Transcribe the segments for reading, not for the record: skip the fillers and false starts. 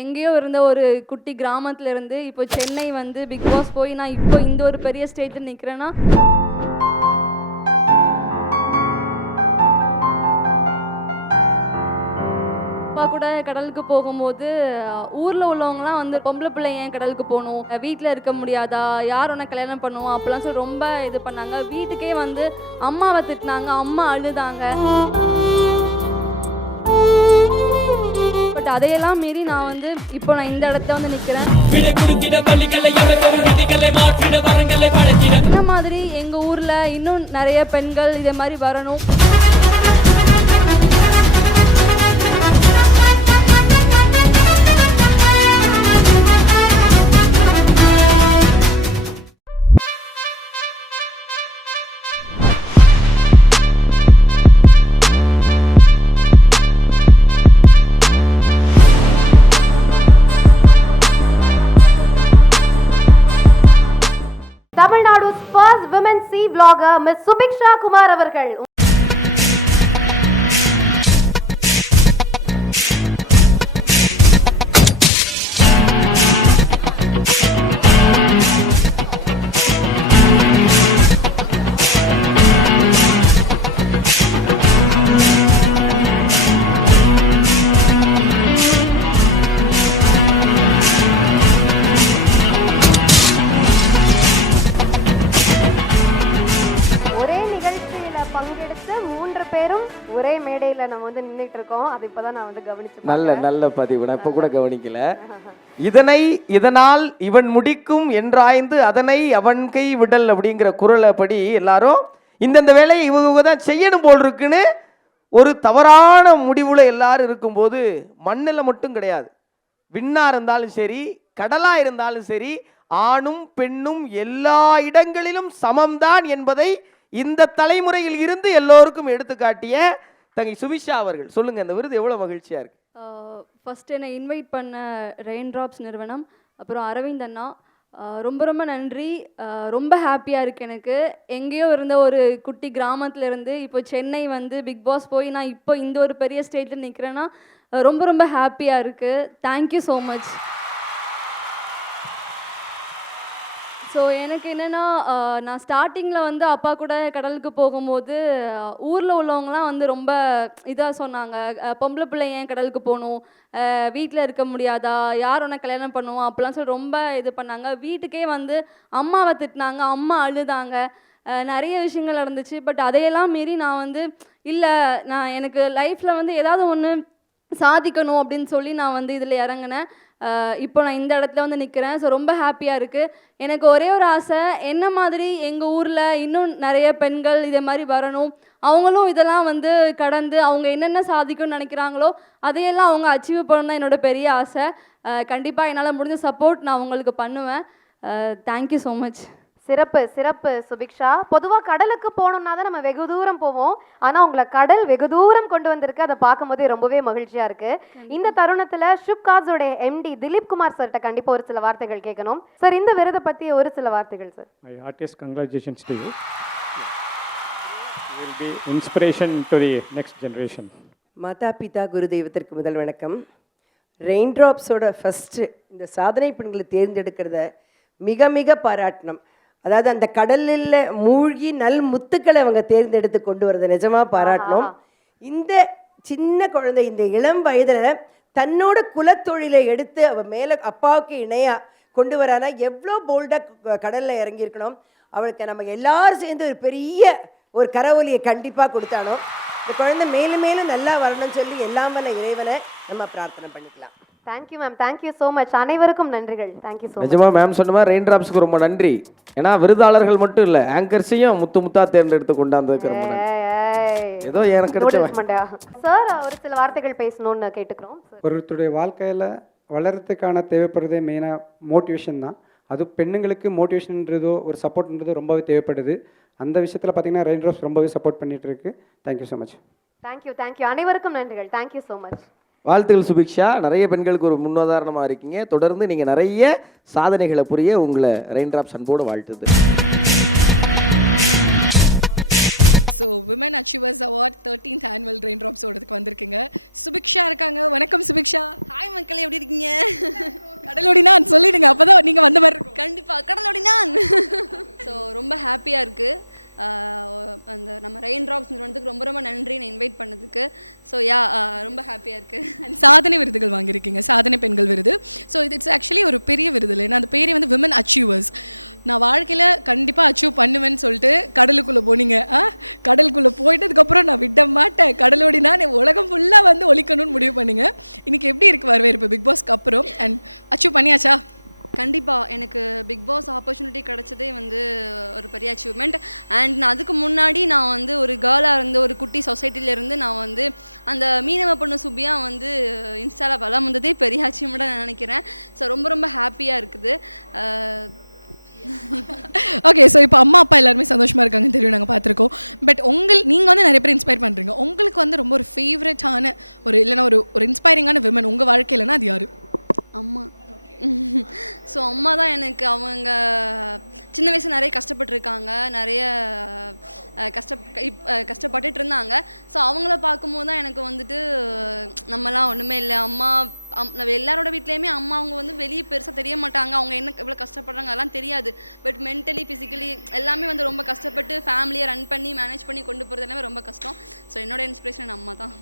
எங்கேயோ இருந்த ஒரு குட்டி கிராமத்துல இருந்து இப்போ சென்னை வந்து பிக் பாஸ் போய் நான் இப்போ இந்த ஒரு பெரிய ஸ்டேஜில் நிற்கிறேன்னா அப்பா கூட கடலுக்கு போகும்போது ஊரில் உள்ளவங்கலாம் வந்து பொம்பளை பிள்ளை ஏன் கடலுக்கு போகணும், வீட்டில் இருக்க முடியாதா, யார் ஒன்று கல்யாணம் பண்ணுவோம் அப்படிலாம் சொல்லி ரொம்ப இது பண்ணாங்க. வீட்டுக்கே வந்து அம்மாவை திட்டினாங்க, அம்மா அழுதாங்க. பட் அதையெல்லாம் மீறி நான் வந்து இப்போ நான் இந்த இடத்துல வந்து நிற்கிறேன். இந்த மாதிரி எங்கள் ஊரில் இன்னும் நிறைய பெண்கள் இதே மாதிரி வரணும். Tamil Nadu's first women sea vlogger Miss Subiksha Kumar அவர்கள். பங்கெடுத்து 3 பேரும் ஒரே மேடையில நம்ம வந்து நின்னுட்டு இருக்கோம். அது இப்பதான் நான் வந்து கவனிச்சேன். நல்ல பதிவு. நான் இப்ப கூட கவனிக்கல. இதனால் இவன் முடிக்கும் என்றாய்ந்து அதனை அவன் கை விடல் அப்படிங்கிற குறளை படி எல்லாரும் இந்தந்த வேலையை இவங்க தான் செய்யணும் போல் இருக்குன்னு ஒரு தவறான முடிவுல எல்லாரும் இருக்கும்போது மண்ணில் மட்டும் கிடையாது, விண்ணா இருந்தாலும் சரி, கடலா இருந்தாலும் சரி, ஆணும் பெண்ணும் எல்லா இடங்களிலும் சமம்தான் என்பதை இந்த தலைமுறையில் இருந்து எல்லோருக்கும் எடுத்துக்காட்டிய தங்கை சுபிக்ஷா அவர்கள். சொல்லுங்க, இந்த விருது எவ்வளவு மகிழ்ச்சியா இருக்கு? ஃபர்ஸ்ட் என்னை இன்வைட் பண்ண ரெயின் டிராப்ஸ் நிறுவனம், அப்புறம் அரவிந்த் அண்ணா, ரொம்ப ரொம்ப நன்றி. ரொம்ப ஹாப்பியாக இருக்குது எனக்கு. எங்கேயோ இருந்த ஒரு குட்டி கிராமத்துல இருந்து இப்போ சென்னை வந்து பிக் பாஸ் போய் நான் இப்போ இந்த ஒரு பெரிய ஸ்டேஜில் நிற்கிறேன்னா ரொம்ப ரொம்ப ஹாப்பியாக இருக்குது. Thank you so much. ஸோ எனக்கு என்னென்னா, நான் ஸ்டார்டிங்கில் வந்து அப்பா கூட கடலுக்கு போகும்போது ஊரில் உள்ளவங்கலாம் வந்து ரொம்ப இதாக சொன்னாங்க, பொம்பளை பிள்ளை ஏன் கடலுக்கு போகணும், வீட்டில் இருக்க முடியாதா, யார் ஒன்று கல்யாணம் பண்ணுவோம் அப்படிலாம் சொல்லி ரொம்ப இது பண்ணாங்க. வீட்டுக்கே வந்து அம்மாவை திட்டினாங்க, அம்மா அழுதாங்க, நிறைய விஷயங்கள் நடந்துச்சு. பட் அதையெல்லாம் மீறி நான் வந்து இல்லை, நான் எனக்கு லைஃப்பில் வந்து ஏதாவது ஒன்று சாதிக்கணும் அப்படின்னு சொல்லி நான் வந்து இதில் இறங்கினேன். இப்போ நான் இந்த இடத்துல வந்து நிற்கிறேன். ஸோ ரொம்ப ஹாப்பியாக இருக்குது. எனக்கு ஒரே ஒரு ஆசை, என்ன மாதிரி எங்கள் ஊரில் இன்னும் நிறைய பெண்கள் இதே மாதிரி வரணும், அவங்களும் இதெல்லாம் வந்து கடந்து அவங்க என்னென்ன சாதிக்கணும்னு நினைக்கிறாங்களோ அதையெல்லாம் அவங்க அச்சீவ் பண்ணணும் தான் என்னோட பெரிய ஆசை. கண்டிப்பாக என்னால் முடிஞ்ச சப்போர்ட் நான் உங்களுக்கு பண்ணுவேன். Thank you so much. சிறப்பு சிறப்பு சுபிக்ஷா. பொதுவாக கடலுக்கு போகணுன்னா தான் நம்ம வெகு தூரம் போவோம். ஆனால் உங்களை கடல் வெகு தூரம் கொண்டு வந்திருக்கு. அதை பார்க்கும்போதே ரொம்பவே மகிழ்ச்சியாக இருக்குது. இந்த தருணத்தில் ஷிப்கார்ட்ஸோட எம்டி திலீப் குமார் சார்கிட்ட கண்டிப்பாக ஒரு சில வார்த்தைகள் கேட்கணும். சார், இந்த விருதை பற்றி ஒரு சில வார்த்தைகள் sir. My heartiest congratulations to you. You will be inspiration to the next generation. மாதா பிதா குரு தெய்வத்திற்கு முதல் வணக்கம். ரெயின் ட்ராப்ஸோட ஃபஸ்ட்டு இந்த சாதனை பெண்களை தேர்ந்தெடுக்கிறத மிக மிக பாராட்டணும். அதாவது அந்த கடலில் மூழ்கி நல் முத்துக்களை அவங்க தேர்ந்தெடுத்து கொண்டு வரதை நிஜமாக பாராட்டணும். இந்த சின்ன குழந்தை இந்த இளம் வயதில் தன்னோட குலத்தொழிலை எடுத்து அவள் மேலே அப்பாவுக்கு இணையாக கொண்டு வரானா எவ்வளோ போல்டாக கடலில் இறங்கியிருக்கணும். அவளுக்கு நம்ம எல்லாரும் சேர்ந்து ஒரு பெரிய ஒரு கரவொலியை கண்டிப்பாக கொடுத்தானோ. இந்த குழந்தை மேலும் மேலும் நல்லா வரணும்னு சொல்லி எல்லாம் வல்ல இறைவனை நம்ம பிரார்த்தனை பண்ணிக்கலாம். Thank you ma'am, thank you so much. அனைவருக்கும் நன்றிகள். Thank you so much. நிஜமா மேம் சொன்ன மாதிரி ரெயின் டிராப்ஸ்க்கு ரொம்ப நன்றி. ஏன்னா விருதாளர்கள் மட்டும் இல்லை, ஆங்கர்ஸையும் முத்தா தேர்ந்தெடுத்து கொண்டாந்ததுக்கு ரொம்ப நன்றி. ஏதோ எனக்கு சார் ஒரு சில வார்த்தைகள் பேசணும்னு கேட்டுக்கிறோம். ஒருத்தருடைய வாழ்க்கையில் வளர்கிறதுக்கான தேவைப்படுறதே மெயினாக மோட்டிவேஷன் தான். அது பெண்ணுங்களுக்கு மோட்டிவேஷன்ன்றதோ ஒரு சப்போர்ட்ன்றதோ ரொம்பவே தேவைப்படுது. அந்த விஷயத்தில் பார்த்தீங்கன்னா ரெயின் ட்ராப்ஸ் ரொம்பவே சப்போர்ட் பண்ணிட்டு இருக்கு. Thank you so much. Thank you thank you. அனைவருக்கும் நன்றிகள். Thank you so much. வாழ்த்துக்கள் சுபிக்ஷா. நிறைய பெண்களுக்கு ஒரு முன்னுதாரணமாக இருக்கீங்க. தொடர்ந்து நீங்கள் நிறைய சாதனைகளை புரிய உங்களை ரெயின் டிராப்ஸ் அன்போடு வாழ்த்துது. So women achievers award 13th annual rain drops ஓடுறதுக்கு வந்திருக்கீங்க. சுபிக்ஷா இருக்காங்க. வணக்கம் சுபிக்ஷா. ஹாய் மக்களே, எப்படி இருக்கீங்க? கடலோடி நான் சொல்லிடுங்க, அப்போ தான் நீங்கள் வந்த மாதிரி இருக்கும். கண்டிப்பாக கடலோடி நான். ஸோ ரொம்ப ஹாப்பியாக இருக்குது. அந்த நம்ம ரெயின் ட்ராப்ஸ் நிறுவனத்துக்கு ரொம்ப ரொம்ப நன்றி என்னை இன்வைட் பண்ணதுக்கு. ஸோ ரொம்ப ஹாப்பியாக இருக்குது. அண்ட் சாதனை விருதுகள் வாங்கியிருக்கீங்க, சாதனை பெண்கள் விருது. ஸோ இட்ஸ் ஆக்சுவலி ஒரு பெரிய விருது இல்லை, ஏன்னா அந்த பேரே வந்து விமன் அச்சீவர்ஸ். நான் வாழ்க்கையில் கண்டிப்பாக அச்சீவ் பண்ணுவேன்னு சொல்லிட்டு கடலுக்குள்ளே போனீங்க. கடலுக்குள்ளே போயிட்டதுக்கப்புறம் நான் விட மாட்டேன், கடலோடினா நீ உலகம் ஃபுல்லாக வந்து ஒழிக்கணும்னு முடிவு பண்ணீங்க. இன்றைக்கி எப்படி இருக்குது வரவேற்பு பிக் பாஸ்க்கு அப்புறம்? அண்ட் அச்சீவ் பண்ணியாச்சா? கண்டிப்பாக எனக்கு பிக் பாஸ் ஆப்பர்ச்சுனிட்டி கிடச்சதே வந்து ஒரு பெரிய அச்சீவ்மெண்ட். அண்ட் நான் அதுக்கு முன்னாடி நான் வந்து ஒரு கேர்ளாக இருந்து ஒரு குட்டி சொசைட்டிலேருந்து நான் வந்து அந்த மீனவ பொண்ணு சுபியா வந்து இன்ஸ்டாவில் வளம் வந்ததே பெரிய அச்சீவ்மெண்ட்டாக நான் நினைக்கிறேன். ஸோ ரொம்ப ரொம்ப ஹாப்பியாக இருக்குது. ஓகே, ஸோ இப்போ அம்மா அப்பா எல்லாருமே சந்தோஷமாக இருக்காங்கன்னு தெரியும், நாங்கள் பார்த்துருக்கோம். பட் நீங்கள் வந்து நிறைய பேர் இன்ஸ்பயர் பண்ணுறீங்க. உங்களுக்கு வந்து ரொம்ப ஒரு ஃபேவரட்டான இல்லைன்னா ஒரு இன்ஸ்பைரிங்கான விமன் உங்கள் வாழ்க்கையிலனா அது யார்? அம்மா. ஸோ அம்மா தான் எனக்கு. அவங்க சின்ன வயசில் நிறைய கஷ்டப்பட்டுருக்காங்க, நிறைய கஷ்டப்பட்டுட்டு இருந்தாங்க. ஸோ அவங்கள பார்க்கும்போது தான் எனக்கு வந்துட்டு நம்மலாம் ஒன்றுமே இல்லை. அம்மா எல்லாரோட வீட்லேயுமே அம்மா அவங்க வந்து வெளியே பெருசாக தெரிய மாட்டாங்க, அவங்க என்ன எவ்வளோ கஷ்டப்படுறாங்க அதெல்லாம் தெரியாது. பட் மென்டலி ஃபிசிக்கலி எல்லாமே வந்து ரொம்ப கஷ்டப்பட்டு ஃபேமிலியை ரன் பண்ணி மேனேஜ் பண்ணி கொண்டு போகிறது எல்லாமே ரொம்ப கஷ்டம். ஸோ என்னோட இன்ஸ்பிரேஷன் அம்மா தான்.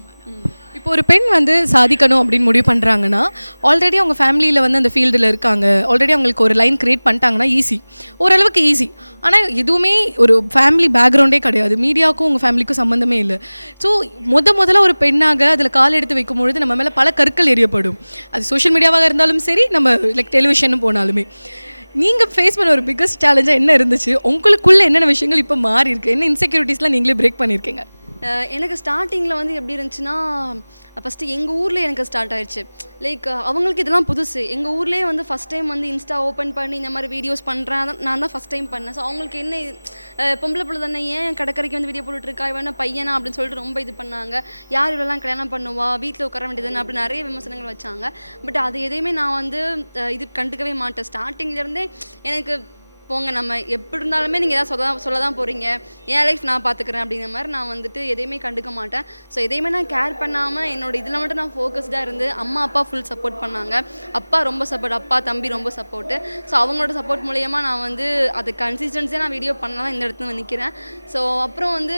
இப்போ ஒரு பெண் வந்து சாதிக்கணும் அப்படின்னு முடிவு பண்ணுறாங்கன்னா, ஆல்ரெடி அவங்க ஃபேமிலியில் வந்து அந்த ஃபீல்டில் இருக்காங்க, ஆல்ரெடி அவங்களுக்கு ஒரு லைன் க்ரியேட் பண்ணிட்டாங்கன்னா ஈஸி, ஓரளவுக்கு ஈஸி. ஆனால் எதுவுமே ஒரு ஃபேமிலி பேக்ரவுண்டே கிடையாது, மீடியாவுக்கும் உங்கள் ஃபேமிலிக்கும் சம்மந்தமே இல்லை. ஸோ முதல்ல ஒரு பெண்ணாக அதில் கால் எடுத்து வைக்கும்பொழுது நம்ம மேலே பல கற்கள் எறியப்படும். அது சோஷியல் மீடியாவாக இருந்தாலும் சரி, நம்ம லைக் டெலிவிஷன் போனாலுமே. நீங்கள் ஃபேஸ் பண்ண ஒரு பிக்கஸ்ட் சேலஞ்சாக என்ன இருந்துச்சு? உங்களுக்குள்ளே என்னென்ன விஷயங்கள் இப்போ மாறி இருக்குது? என்ன இன்செக்யூரிட்டிஸ்லாம் நீங்களே பிரேக் பண்ணியிருக்கீங்க? எனக்கு ஸ்டார்டிங்கில் வந்து எப்படி இருந்துச்சுன்னா, ஃபஸ்ட்டு எங்கள் ஊரில் எனக்கு ஸ்டார்ட் ஆயிடுச்சு. லைக் அவங்களுக்கு இதெல்லாம் புதுசு. எங்கள் ஊர்லேயே வந்து ஃபஸ்ட் டைம் வந்து இன்ஸ்டா ஓப்பன் பண்ணி இந்த மாதிரி வீடியோஸ் பண்ணுறேன், நான் தான் ஃபஸ்ட் டைம் பண்ணேன். ஸோ அவங்களுக்கு என்ன பொம்பளை பிள்ளை தானே, ஏன் கடற்கரைக்கு வந்து வீடியோ போட்டுட்ருக்கா, இவனா பையனா அப்படின்னு சொல்லிட்டு ரொம்ப இது பண்ணாங்க. யார் இவ்வளோலாம் கல்யாணம் பண்ணுவா, வீட்டில் உட்கார வேண்டியதுன்னு அப்படி நிறைய விமர்சனங்கள் வச்சாங்க. பட் அது எதையுமே நான் வந்து இது கண்டுக்கவே மாட்டேன். ஸ்டார்டிங்லேருந்தே எனக்கு போங்க, நம்ம எப்படி இருந்தாலுமே நீங்கள் ஏதாவது சொல்ல தான் போகிறீங்க, என் லைஃப் நான் பார்த்துக்கிறேன் அப்படிங்கிற மாதிரி நான் வந்துட்டு எதையுமே கண்டுக்க மாட்டேன். ஸோ எதையுமே நான் கேர் பண்ணாமல் என்னோட இதில் மட்டும் நான் ஃபோக்கஸ்டாக இருந்து, அம்மா அப்பா ஃபுல் சப்போர்ட் பண்ணாங்க, அப்பா ரொம்ப சப்போர்ட், அப்பா தம்பி ரொம்ப சப்போர்ட்டு. ஸோ அவங்களோட சப்போர்ட் மூலயமா நான் வந்து அது கன்சிஸ்டன்சியாக நான் வீடியோ பண்ணலாம் இந்த இடத்துல நிற்கிறேன். ஸோ அப்புறம் வந்து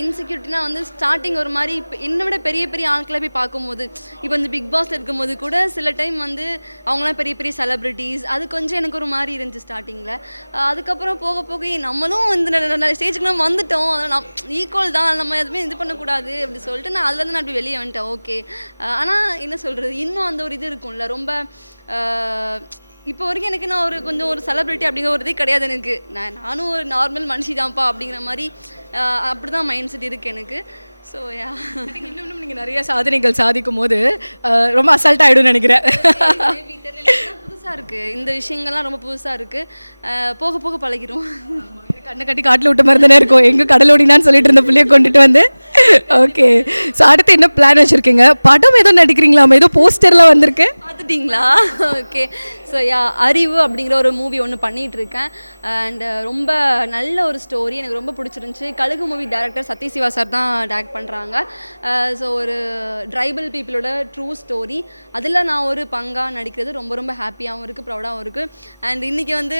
இன்செக்யூரிட்டினா வந்து ஸ்டார்டிங் ஒரு மாதிரி இப்போ என்னை விட பெரிய பெரிய ஆட்களை போய் பார்க்கும்போது, இப்போ இந்த பிக் பாஸில் இருக்கும்போது கூட சில டைம் வந்து அவங்களாம் பெரிய பெரிய செலிப்ரிட்டிஸ், அது கொஞ்சம் எனக்கு ஒரு மாதிரி இருந்துச்சு ஸ்டார்டிங்கில். அதுக்கப்புறம் போக போக நம்மளும் வந்து ஸ்டேஜுக்குலாம் வந்துட்டோம், அதனால் நான் ஈக்குவல் தான், நம்ம எதுவுமே இது பண்ணக்கூடாது அப்படி சொல்லிட்டு நான் அதுலேருந்து நான் அப்படி வெளியே வந்துட்டேன். ஓகே, ஆனால் என்ன சொல்கிறது, இன்னும் அந்த ஒரு இது இருக்கும்ல, ரொம்ப இப்போ வரைக்கும் எனக்கு நான் கொஞ்சம் ஒரு செலிப்ரிட்டி அப்படிங்கிற ஒரு இதே கிடையாது எனக்கு. நானும் ஒரு நார்மல் மனுஷி தான்ப்பா அப்படிங்கிற மாதிரி அப்படி தான் மைண்ட் செட் இருக்குது எனக்கு. ஸோ இன்னும் நீங்கள் நிறைய சாதனைகள் சாதிக்கும் போது ரொம்ப அசால்ட் ஆகிடும்னு நினைக்கிறேன். புதுசாக இருக்குது, இந்த விஷயங்கள்லாம் ரொம்ப புதுசாக இருக்குது, போக போக பழகிடும். கண்ணை கட்டி காட்டில் விட்ட மாதிரி தானே இருக்கும், எங்கே கடலோடினான்னு சொல்லிட்டு இருந்த பிள்ளைய கொண்டுட்டு வந்து. ஓகே, ஸோ அடுத்து என்ன பிளான் வச்சுருக்கீங்க? படம் ஏதோ நடிக்கிறீங்களாமா, ஏதோ போஸ்டர்லாம் வந்திருக்கு, பார்த்துட்டிங்களா? ஓகே, ஸோ அறிவு அப்படிங்கிற ஒரு மூவி ஒன்று பண்ணிகிட்ருக்கேன். அண்ட் ரொம்ப நல்ல ஒரு ஸ்டோரி, எனக்கு ரொம்ப பிடிச்சிருந்துச்சி. கழுகு மூவி டைரக்டர் சத்யசிவா சார் தான் டைரக்ட் பண்ணுறாங்க. ஸோ ஒரு ட்ரைபல் பீப்புளோட ட்ரூ ஸ்டோரி, அதில் நான் ஒரு பங்காக நடிக்கிறது ரொம்ப ரொம்ப ஹாப்பியாகவும் இருக்குது, ப்ரௌடாகவும் இருக்குது. அண்ட் இன்றைக்கி வந்து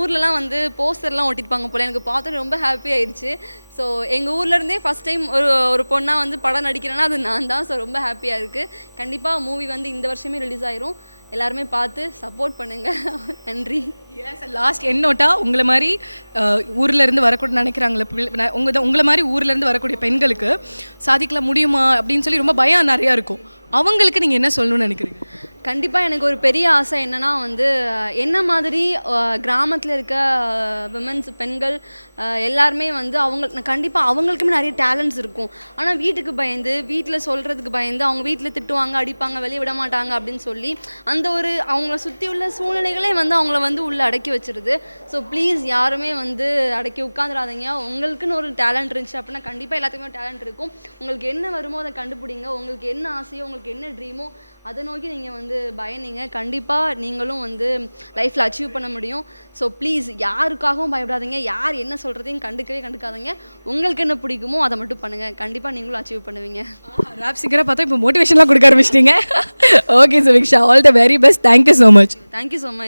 ஊர்லலாம் வந்து போஸ்டர்லாம் ஒட்டிருப்பாங்க போல், எனக்கு பார்த்துட்டு ரொம்ப ஹாப்பி ஆயிடுச்சு. ஸோ எங்கள் ஊர்லேருந்தே ஃபஸ்ட் டைம் ஒரு பொண்ணாக வந்து படம் நடிக்கிறேன்னா அது நான் தான். ஸோ ரொம்ப ஹாப்பியாக இருக்குது. கண்டிப்பாக மூவி வந்து இந்த வருஷமே ரிலீஸ் ஆயிரும், எல்லாருமே பார்த்து சப்போர்ட் பண்ணுங்கள். நன்றி. லாஸ்ட் என்னோட்டா, உங்களை மாதிரி ஊர்லேருந்து வரக்கூடிய நினைக்கிறாங்களே உங்களை மாதிரி ஊர்லேருந்து வரக்கூடிய பெண்களுக்கு சாதிக்கலாம் முடியுமா அப்படின்னு சொல்லி ரொம்ப பயம் நிறையா இருக்கும், அவங்களுக்கு நீங்கள் என்ன சொல்லணும்னு நினைக்கிறீங்க? கண்டிப்பாக எனக்கு ஒரு பெரிய ஆசை என்னென்னா வந்து என்ன மாதிரி கிராமத்தில் இருக்க விமன்ஸ் பெண்கள் எல்லாருமே வந்து கண்டிப்பாக அவங்களுக்குமே நிறைய டேலண்ட்ஸ் இருக்கும். ஆனால் வீட்டுக்கு பயந்து, வீட்டில் சொல்கிறதுக்கு பயந்து, அவங்க வீட்டில் திட்டுவாங்க, அடிப்பாங்க, வெளியே விட மாட்டாங்க அப்படின்னு சொல்லி அந்த ஒரு அவங்கள சுற்றி உள்ள சூழ்நிலைகளே வந்து அவங்கள வந்து உள்ளே அடக்கி வச்சிருது. ஸோ ப்ளீஸ் யாருமே வந்து அடக்கி உட்காந்துடாதீங்க. உங்களுக்குன்னு ஒரு டேலண்ட் இருந்துச்சு அப்படின்னா கண்டிப்பாக எல்லாத்துக்குமே டேலண்ட் இருக்கும். உங்களுக்கு என்ன வருமோ அதை கண்டுபிடிங்க. உங்களுக்கு என்ன ஆசையோ, உங்களுக்கு என்ன ட்ரீமோ அதை நோக்கி நீங்கள் வந்து பயந்தீங்க. கண்டிப்பாக நீங்களும் வந்து லைஃப்பில் அச்சீவ் பண்ண முடியும். ஸோ ப்ளீஸ் யாருக்காகவும் பயப்படாதீங்க, யார் என்ன சொல்கிறதையும் கண்டுக்காதீங்க. உங்களுக்கு என்ன பிடிக்குமோ அதை மட்டும் பண்ணுங்கள். கண்டிப்பாக நீங்களும் அச்சீவ் பண்ணுவீங்க. ரேப் சிங்கரை பார்த்தா இப்போ மோட்டிவேஷன்லாம் கொடுக்க ஆரம்பிச்சிட்டீங்க. Okay Subiksha, all the very best. Thank you so much. Thank you so much.